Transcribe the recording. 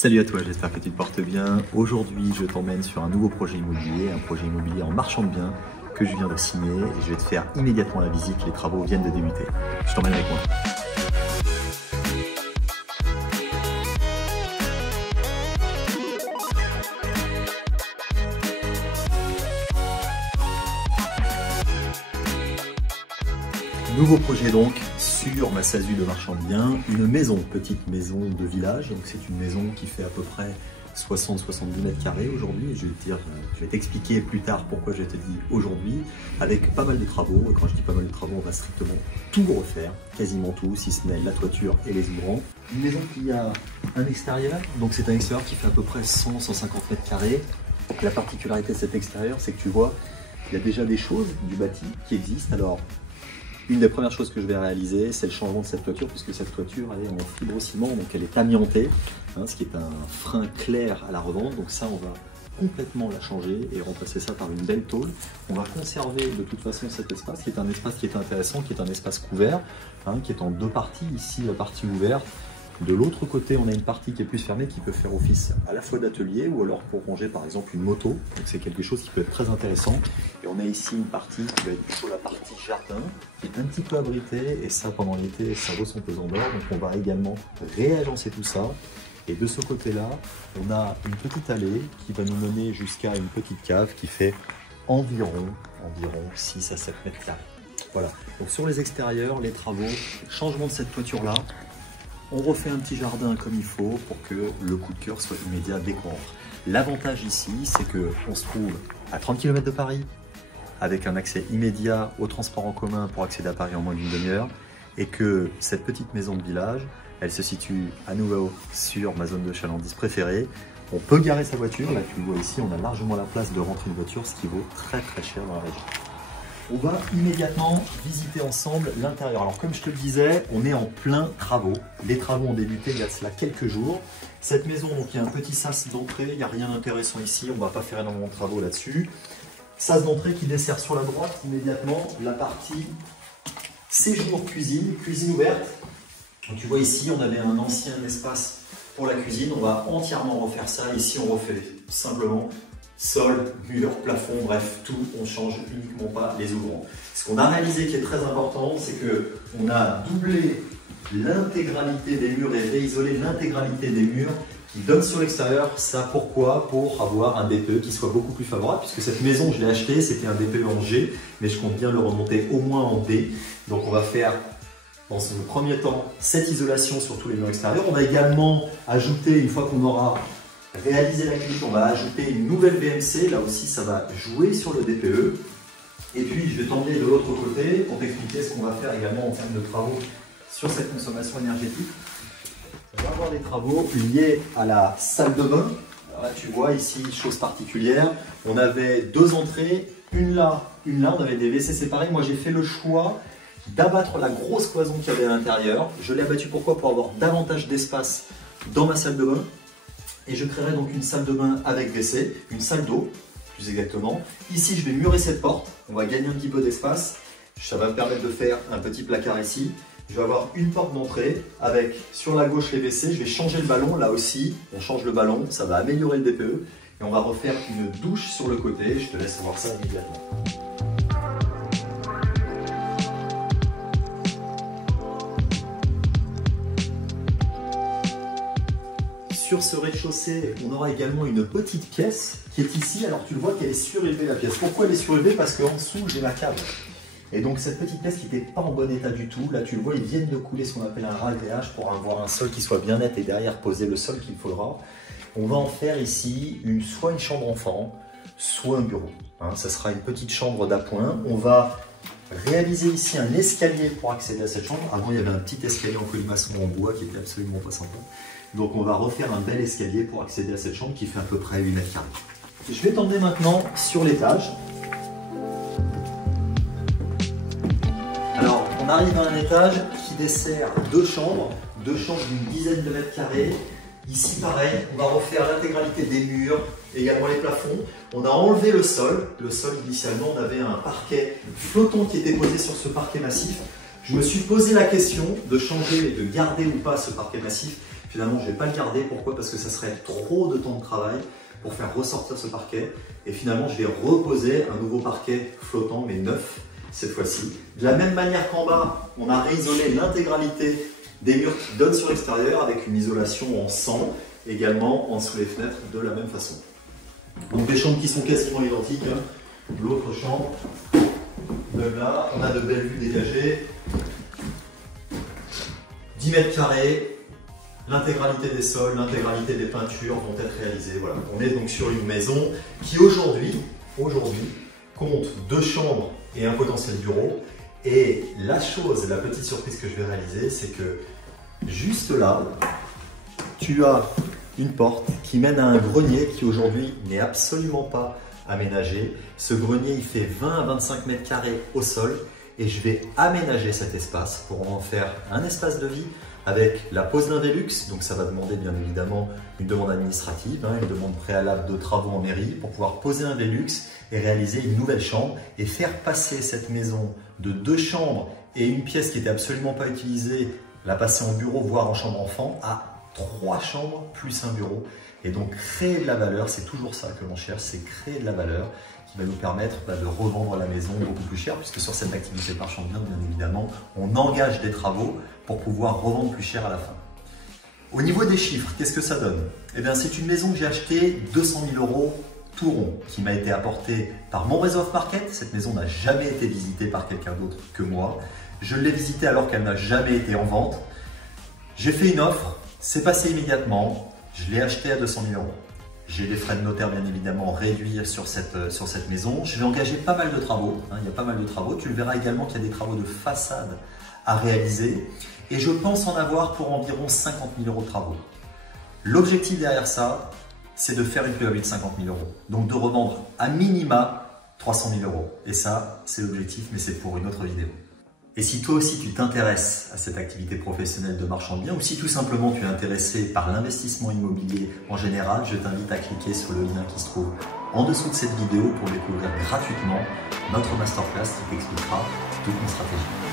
Salut à toi, j'espère que tu te portes bien. Aujourd'hui, je t'emmène sur un nouveau projet immobilier en marchand de biens que je viens de signer et je vais te faire immédiatement la visite. Les travaux viennent de débuter. Je t'emmène avec moi. Nouveau projet donc sur ma SASU de marchand de biens, une maison, petite maison de village. Donc c'est une maison qui fait à peu près 60-70 mètres carrés aujourd'hui. Je vais t'expliquer plus tard pourquoi je te dis aujourd'hui, avec pas mal de travaux. Et quand je dis pas mal de travaux, on va strictement tout refaire, quasiment tout, si ce n'est la toiture et les ouvrants. Une maison qui a un extérieur, donc c'est un extérieur qui fait à peu près 100-150 mètres carrés. La particularité de cet extérieur, c'est que tu vois, il y a déjà des choses du bâti qui existent. Alors, une des premières choses que je vais réaliser, c'est le changement de cette toiture, puisque cette toiture elle est en fibrociment, donc elle est amiantée, ce qui est un frein clair à la revente. Donc ça, on va complètement la changer et remplacer ça par une belle tôle. On va conserver de toute façon cet espace, qui est un espace qui est intéressant, qui est un espace couvert, qui est en deux parties. Ici, la partie ouverte. De l'autre côté, on a une partie qui est plus fermée, qui peut faire office à la fois d'atelier ou alors pour ranger par exemple une moto. Donc c'est quelque chose qui peut être très intéressant. Et on a ici une partie qui va être plutôt la partie jardin, qui est un petit peu abritée. Et ça, pendant l'été, ça vaut son pesant d'or. Donc on va également réagencer tout ça. Et de ce côté-là, on a une petite allée qui va nous mener jusqu'à une petite cave qui fait environ 6 à 7 mètres carrés. Voilà. Donc sur les extérieurs, les travaux, changement de cette toiture-là. On refait un petit jardin comme il faut pour que le coup de cœur soit immédiat dès qu'on rentre. L'avantage ici, c'est qu'on se trouve à 30 km de Paris, avec un accès immédiat au transport en commun pour accéder à Paris en moins d'une demi-heure, et que cette petite maison de village, elle se situe à nouveau sur ma zone de chalandise préférée. On peut garer sa voiture, là tu le vois ici, on a largement la place de rentrer une voiture, ce qui vaut très très cher dans la région. On va immédiatement visiter ensemble l'intérieur. Alors comme je te le disais, on est en plein travaux. Les travaux ont débuté il y a cela quelques jours. Cette maison, donc il y a un petit sas d'entrée, il n'y a rien d'intéressant ici, on ne va pas faire énormément de travaux là-dessus. Sas d'entrée qui dessert sur la droite immédiatement la partie séjour cuisine, cuisine ouverte. Donc, tu vois ici, on avait un ancien espace pour la cuisine, on va entièrement refaire ça. Ici, on refait simplement sol, mur, plafond, bref, tout, on change uniquement pas les ouvrants. Ce qu'on a réalisé qui est très important, c'est qu'on a doublé l'intégralité des murs et réisolé l'intégralité des murs qui donnent sur l'extérieur. Ça pourquoi? Pour avoir un DPE qui soit beaucoup plus favorable, puisque cette maison, je l'ai achetée, c'était un DPE en G, mais je compte bien le remonter au moins en D. Donc on va faire dans un premier temps cette isolation sur tous les murs extérieurs. On va également ajouter, une fois qu'on aura réaliser la clip, on va ajouter une nouvelle VMC, là aussi ça va jouer sur le DPE. Et puis je vais t'emmener de l'autre côté pour t'expliquer ce qu'on va faire également en termes de travaux sur cette consommation énergétique. On va avoir des travaux liés à la salle de bain. Alors là tu vois ici, chose particulière, on avait deux entrées, une là, on avait des WC séparés. Moi j'ai fait le choix d'abattre la grosse cloison qu'il y avait à l'intérieur. Je l'ai abattue pourquoi? Pour avoir davantage d'espace dans ma salle de bain. Et je créerai donc une salle de bain avec WC, une salle d'eau, plus exactement. Ici, je vais murer cette porte. On va gagner un petit peu d'espace. Ça va me permettre de faire un petit placard ici. Je vais avoir une porte d'entrée avec, sur la gauche, les WC. Je vais changer le ballon. Là aussi, on change le ballon. Ça va améliorer le DPE. Et on va refaire une douche sur le côté. Je te laisse voir ça immédiatement. Sur ce rez-de-chaussée, on aura également une petite pièce qui est ici. Alors tu le vois qu'elle est surélevée la pièce. Pourquoi elle est surélevée? Parce qu'en dessous, j'ai ma cave. Et donc cette petite pièce qui n'était pas en bon état du tout, là tu le vois, ils viennent de couler ce qu'on appelle un ralvéage pour avoir un sol qui soit bien net et derrière poser le sol qu'il faudra. On va en faire ici soit une chambre enfant, soit un bureau. Ça sera une petite chambre d'appoint. On va réaliser ici un escalier pour accéder à cette chambre. Avant, il y avait un petit escalier en colimaçon en bois qui était absolument pas sympa. Donc on va refaire un bel escalier pour accéder à cette chambre qui fait à peu près 8 mètres carrés. Je vais t'emmener maintenant sur l'étage. Alors on arrive à un étage qui dessert deux chambres d'une dizaine de mètres carrés. Ici pareil, on va refaire l'intégralité des murs, également les plafonds. On a enlevé le sol. Le sol initialement, on avait un parquet flottant qui était posé sur ce parquet massif. Je me suis posé la question de changer et de garder ou pas ce parquet massif. Finalement, je ne vais pas le garder. Pourquoi? Parce que ça serait trop de temps de travail pour faire ressortir ce parquet. Et finalement, je vais reposer un nouveau parquet flottant, mais neuf cette fois-ci. De la même manière qu'en bas, on a réisolé l'intégralité des murs qui donnent sur l'extérieur avec une isolation en sang, également en dessous les fenêtres de la même façon. Donc des chambres qui sont quasiment identiques. L'autre chambre, de là, on a de belles vues dégagées. 10 mètres carrés, l'intégralité des sols, l'intégralité des peintures vont être réalisées. Voilà. On est donc sur une maison qui aujourd'hui compte 2 chambres et un potentiel bureau. Et la petite surprise que je vais réaliser, c'est que juste là, tu as une porte qui mène à un grenier qui aujourd'hui n'est absolument pas aménagé. Ce grenier, il fait 20 à 25 mètres carrés au sol et je vais aménager cet espace pour en faire un espace de vie avec la pose d'un Velux. Donc ça va demander bien évidemment une demande administrative, une demande préalable de travaux en mairie pour pouvoir poser un Velux et réaliser une nouvelle chambre et faire passer cette maison de 2 chambres et une pièce qui n'était absolument pas utilisée, la passer en bureau voire en chambre enfant à 3 chambres plus un bureau. Et donc créer de la valeur, c'est toujours ça que l'on cherche, c'est créer de la valeur qui va nous permettre de revendre la maison beaucoup plus cher, puisque sur cette activité de marchand de biens, bien évidemment, on engage des travaux pour pouvoir revendre plus cher à la fin. Au niveau des chiffres, qu'est-ce que ça donne? Eh bien, c'est une maison que j'ai achetée 200 000 € tout rond, qui m'a été apportée par mon réseau off-market. Cette maison n'a jamais été visitée par quelqu'un d'autre que moi. Je l'ai visitée alors qu'elle n'a jamais été en vente. J'ai fait une offre, c'est passé immédiatement, je l'ai achetée à 200 000 €. J'ai des frais de notaire bien évidemment réduits sur cette maison. Je vais engager pas mal de travaux, il y a pas mal de travaux. Tu le verras également qu'il y a des travaux de façade à réaliser. Et je pense en avoir pour environ 50 000 € de travaux. L'objectif derrière ça, c'est de faire une plus-value de 50 000 €. Donc de revendre à minima 300 000 €. Et ça, c'est l'objectif, mais c'est pour une autre vidéo. Et si toi aussi tu t'intéresses à cette activité professionnelle de marchand de biens ou si tout simplement tu es intéressé par l'investissement immobilier en général, je t'invite à cliquer sur le lien qui se trouve en dessous de cette vidéo pour découvrir gratuitement notre masterclass qui t'expliquera toute une stratégie.